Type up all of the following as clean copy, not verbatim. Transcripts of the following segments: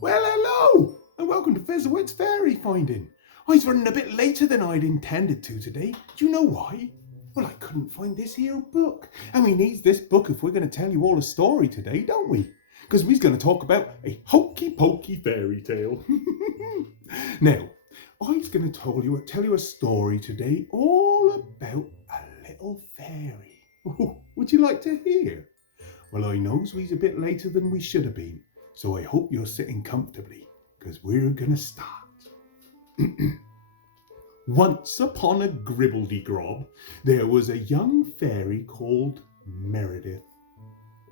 Well, hello, and welcome to Fizzlewit's Fairy Finding. I was running a bit later than I'd intended to today. Do you know why? Well, I couldn't find this here book. And we need this book if we're going to tell you all a story today, don't we? Because we're going to talk about a Hokey Pokey Fairy Tale. Now, I was going to tell you a story today all about a little fairy. Ooh, would you like to hear? Well, I knows we's a bit later than we should have been, so I hope you're sitting comfortably, because we're going to start. Once upon a gribbledy-grob, there was a young fairy called Meredith,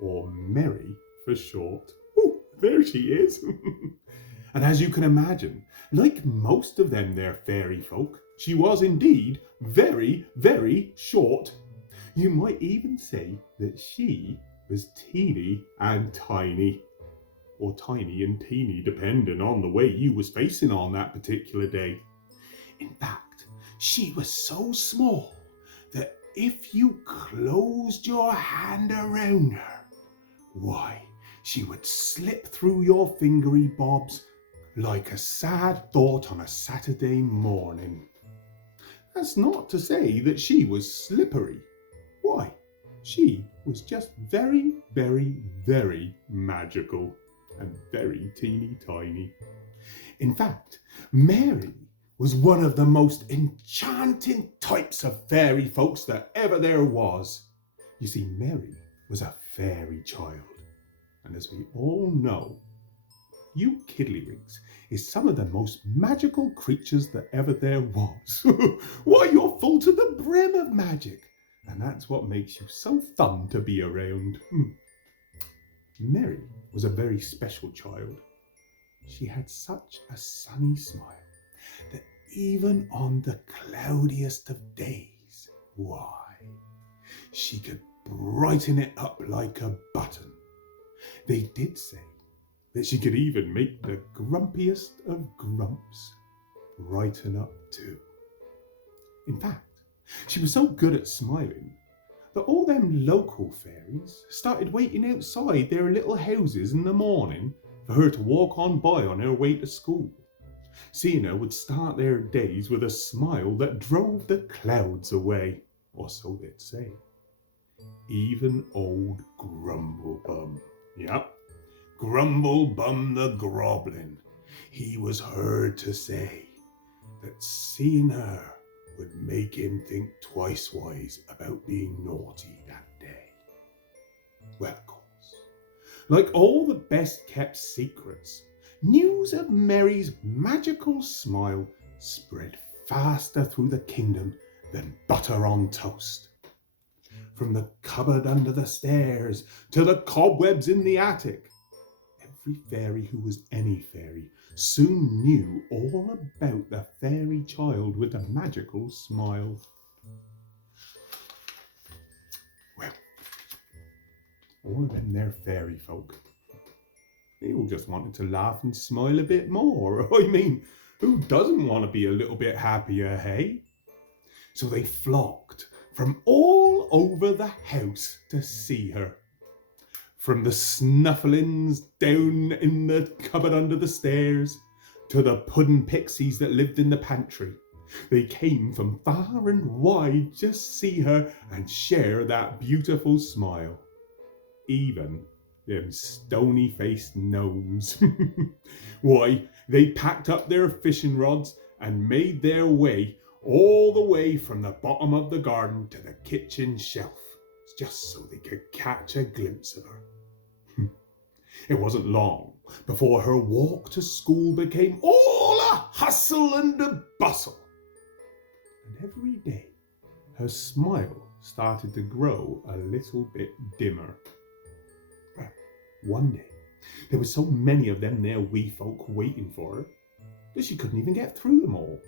or Mary for short. Oh, there she is. And as you can imagine, like most of them there fairy folk, she was indeed very, very short. You might even say that she was teeny and tiny, or tiny and teeny depending on the way you was facing on that particular day. In fact, she was so small that if you closed your hand around her, why, she would slip through your fingery bobs like a sad thought on a Saturday morning. That's not to say that she was slippery. Why, she was just very, very, very magical and very teeny tiny. In fact, Mary was one of the most enchanting types of fairy folks that ever there was. You see, Mary was a fairy child. And as we all know, you kiddlywinks is some of the most magical creatures that ever there was. Why, you're full to the brim of magic. And that's what makes you so fun to be around. Mary was a very special child. She had such a sunny smile that even on the cloudiest of days, why, she could brighten it up like a button. They did say that she could even make the grumpiest of grumps brighten up too. In fact, she was so good at smiling that all them local fairies started waiting outside their little houses in the morning for her to walk on by on her way to school. Seeing her would start their days with a smile that drove the clouds away, or so they'd say. Even old Grumblebum, yep, Grumblebum the Groblin, he was heard to say that seeing her would make him think twice wise about being naughty that day. Well, of course, like all the best kept secrets, news of Mary's magical smile spread faster through the kingdom than butter on toast. From the cupboard under the stairs to the cobwebs in the attic, every fairy who was any fairy soon knew all about the fairy child with the magical smile. Well, all of them there fairy folk, they all just wanted to laugh and smile a bit more. I mean, who doesn't want to be a little bit happier, hey? So they flocked from all over the house to see her. From the snufflings down in the cupboard under the stairs to the puddin' pixies that lived in the pantry. They came from far and wide just see her and share that beautiful smile. Even them stony-faced gnomes. Why, they packed up their fishing rods and made their way all the way from the bottom of the garden to the kitchen shelf, just so they could catch a glimpse of her. It wasn't long before her walk to school became all a hustle and a bustle. And every day her smile started to grow a little bit dimmer. Well, one day there were so many of them there wee folk waiting for her that she couldn't even get through them all.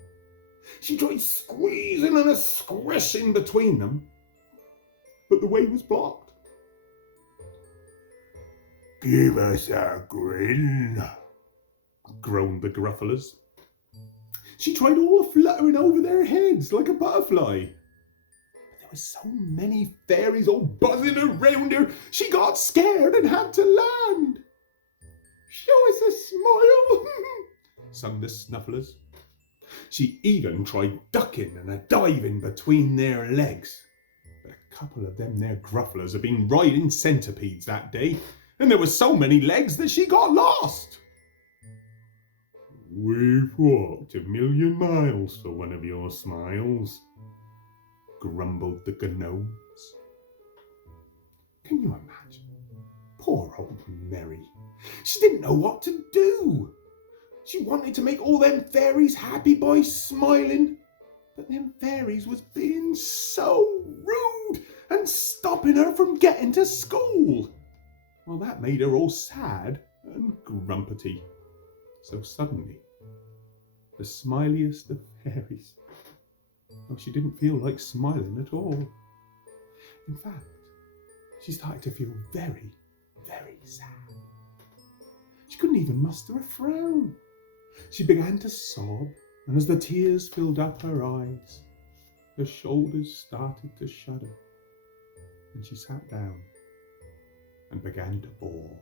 She tried squeezing and squishing between them, but the way was blocked. "Give us a grin," groaned the Grufflers. She tried all fluttering over their heads like a butterfly. But there were so many fairies all buzzing around her, she got scared and had to land. show us a smile, sung the Snufflers. She even tried ducking and a diving between their legs. But a couple of them there Grufflers had been riding centipedes that day, and there were so many legs that she got lost. We've walked 1,000,000 miles for one of your smiles, grumbled the gnomes. Can you imagine? Poor old Mary. She didn't know what to do. She wanted to make all them fairies happy by smiling, but them fairies was being so rude and stopping her from getting to school. Well, that made her all sad and grumpety. So suddenly, the smiliest of fairies, well, she didn't feel like smiling at all. In fact, she started to feel very, very sad. She couldn't even muster a frown. She began to sob, and as the tears filled up her eyes, her shoulders started to shudder, and she sat down and began to bawl.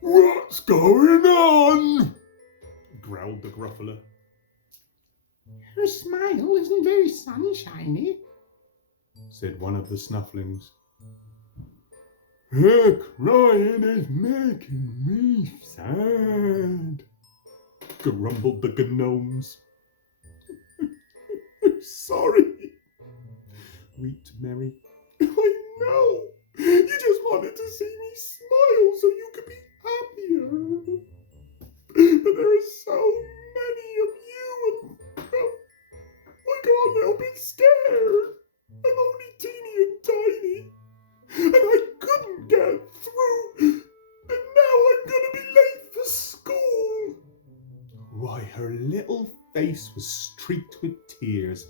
What's going on? Growled the Gruffler. Her smile isn't very sunshiny, said one of the Snufflings. Her crying is making me sad, grumbled the gnomes. Sorry, wept Mary. I know. You just wanted to see me smile so you could be happier. But there are so many of you, and I can't help it scared. I'm only teeny and tiny, and I couldn't get through, and now I'm going to be late for school. Why, her little face was streaked with tears,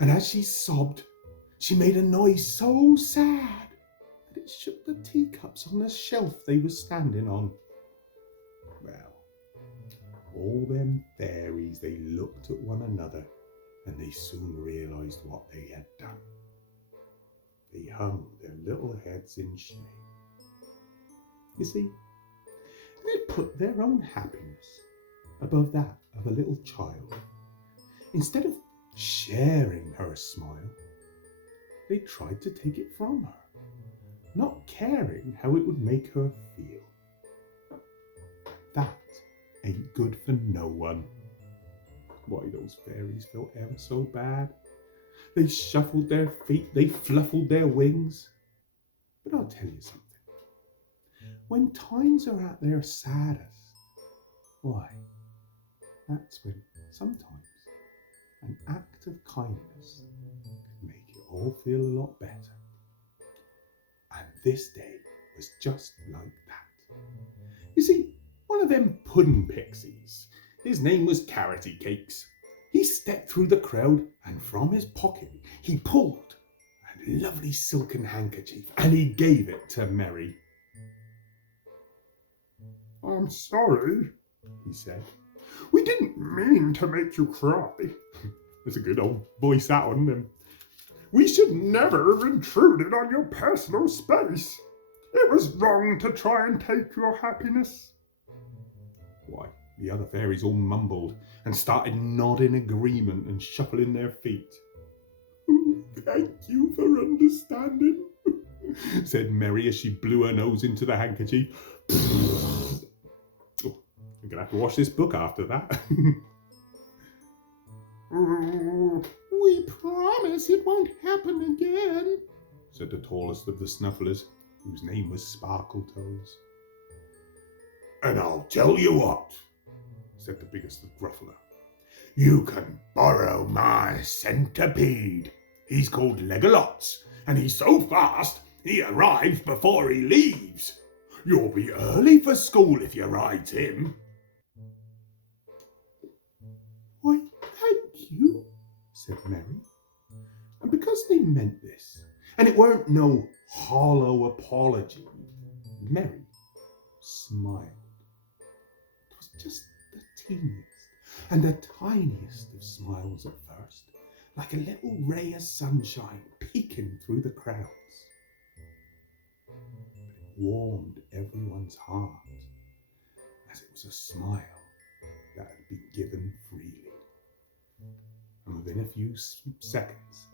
and as she sobbed, she made a noise so sad that it shook the teacups on the shelf they were standing on. Well, all them fairies, they looked at one another, and they soon realised what they had done. They hung their little heads in shame. You see, they put their own happiness above that of a little child. Instead of sharing her smile, they tried to take it from her, not caring how it would make her feel. That ain't good for no one. Why, those fairies felt ever so bad. They shuffled their feet, they fluffled their wings. But I'll tell you something. When times are at their saddest, why, that's when sometimes an act of kindness can make it all feel a lot better. And this day was just like that. You see, one of them puddin' pixies, his name was Carroty Cakes. He stepped through the crowd, and from his pocket he pulled a lovely silken handkerchief, and he gave it to Mary. I'm sorry, he said. We didn't mean to make you cry. There's a good old voice out on them. We should never have intruded on your personal space. It was wrong to try and take your happiness. Why, the other fairies all mumbled and started nodding agreement and shuffling their feet. Thank you for understanding, said Mary as she blew her nose into the handkerchief. Oh, I'm going to have to wash this book after that. We promise it won't happen again, said the tallest of the Snufflers, whose name was Sparkletoes. And I'll tell you what, said the biggest of Gruffler. You can borrow my centipede. He's called Legalots, and he's so fast he arrives before he leaves. You'll be early for school if you ride him. Why, thank you, said Mary. And because they meant this, and it weren't no hollow apology, Mary smiled. It was just the teeniest and the tiniest of smiles at first, like a little ray of sunshine peeking through the crowds. But it warmed everyone's heart as it was a smile that had been given freely. And within a few seconds,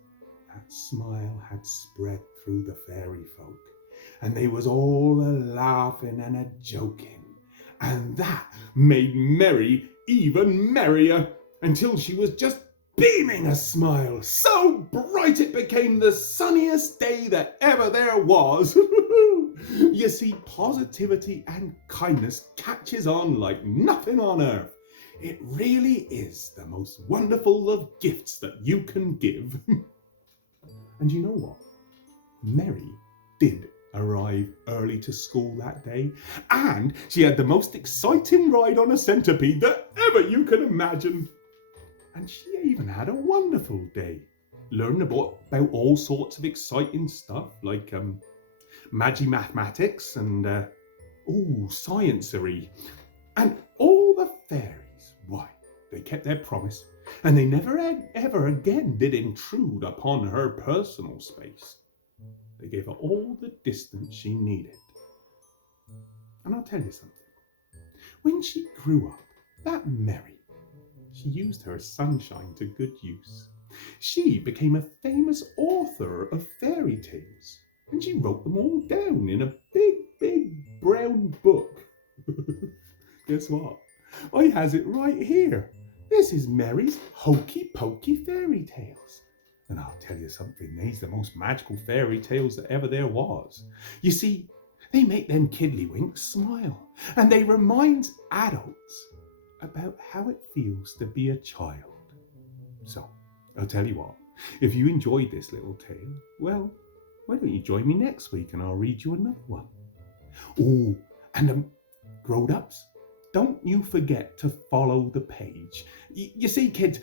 that smile had spread through the fairy folk, and they was all a-laughing and a-joking, and that made Mary even merrier, until she was just beaming a smile, so bright it became the sunniest day that ever there was. You see, positivity and kindness catches on like nothing on earth. It really is the most wonderful of gifts that you can give. And you know what? Mary did arrive early to school that day, and she had the most exciting ride on a centipede that ever you can imagine. And she even had a wonderful day, learning about all sorts of exciting stuff like magi mathematics and sciencery. And all the fairies, why, they kept their promise, and they never ever again did intrude upon her personal space. They gave her all the distance she needed. And I'll tell you something. When she grew up, that Mary, she used her sunshine to good use. She became a famous author of fairy tales, and she wrote them all down in a big, big brown book. Guess what? I has it right here. This is Mary's Hokey Pokey Fairy Tales. And I'll tell you something, these are the most magical fairy tales that ever there was. You see, they make them kiddlywinks smile, and they remind adults about how it feels to be a child. So, I'll tell you what, if you enjoyed this little tale, well, why don't you join me next week and I'll read you another one. Oh, and grown-ups, don't you forget to follow the page. You see, kid,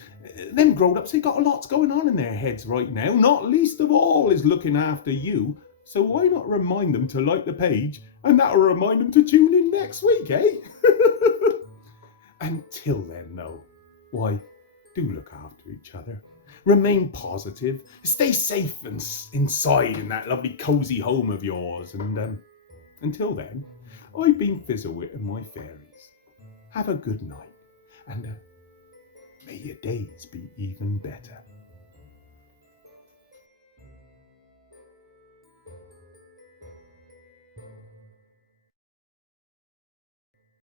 them grown-ups, they got a lot going on in their heads right now. Not least of all is looking after you. So why not remind them to like the page, and that'll remind them to tune in next week, eh? Until then, though, why, do look after each other. Remain positive. Stay safe and inside in that lovely cosy home of yours. And until then, I've been Fizzlewit and my fairies. Have a good night, and may your days be even better.